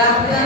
Gracias.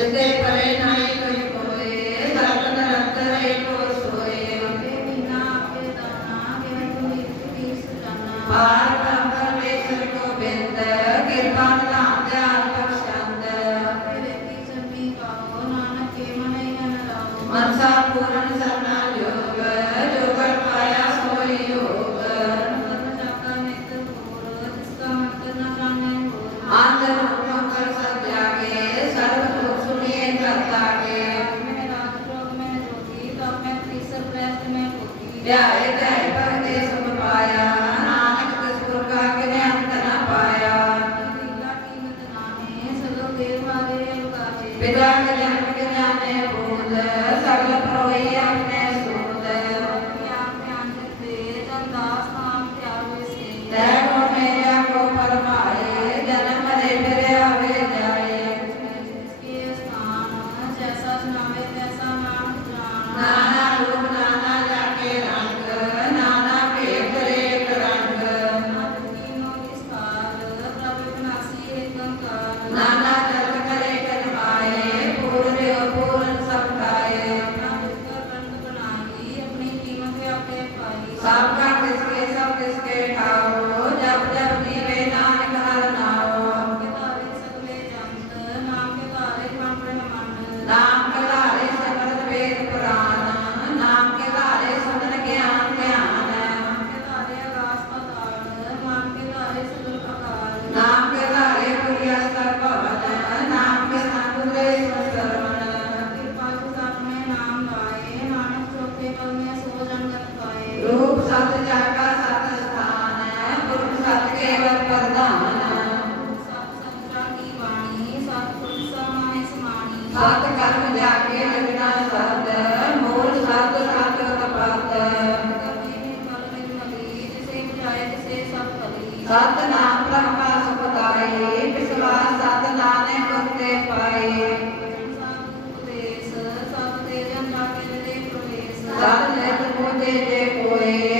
Depende Pai. ਪ੍ਰਧਾਨ ਸਤ ਸੰਤਾਂ ਕੀ ਬਾਣੀ ਸਤ ਪੁਰਖ ਸਮਾਣੇ ਸਮਾਣੀ ਸਤ ਕਰਮ ਜਾ ਕੇ ਲਗਣਾ ਸਤ, ਮੋਲ ਸਤ ਸਤ ਕਪਤ ਸਤ ਨਾਮ ਬ੍ਰਹਮਾ ਸੁਪਤਾਏ ਵਿਸਵਾਸ ਸਤ ਨਾਨੇ ਬੰਦੇ ਪਾਏ। ਸਤ ਨੇ ਤੇ ਮੋਦੇ ਦੇ ਕੋਏ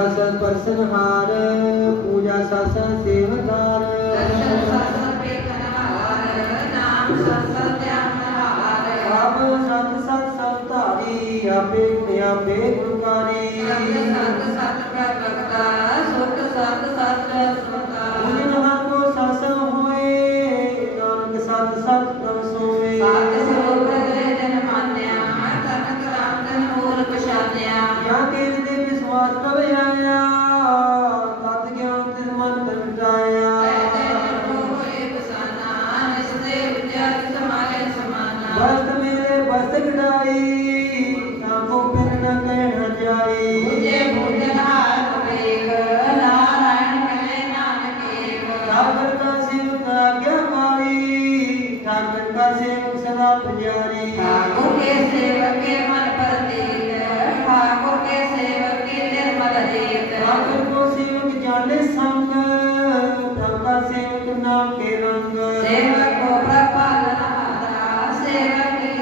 ਸਾਸਨ ਪਰਸਨ ਹਾਰ ਪੂਜਾ ਸਾਸਨ ਸੇਵਤਾ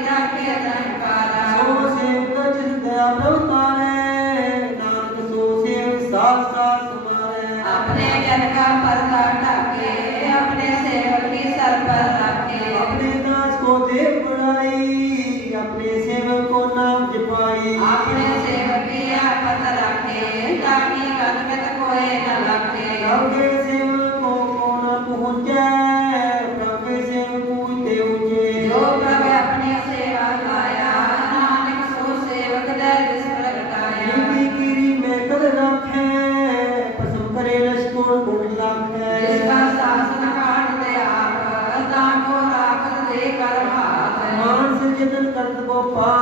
a piedade ਗੁਣ ਲਾਖੈ ਜਿਸਕਾ ਸਾਸਨ ਹਾਨ ਤੇ ਆਪ ਤਾਂ ਕੋ ਰਾਖਤ ਦੇ ਕਰ ਹਾਥ ਮਾਨਸ ਜਿਤਨ ਕਰਤ ਕੋ ਪਾ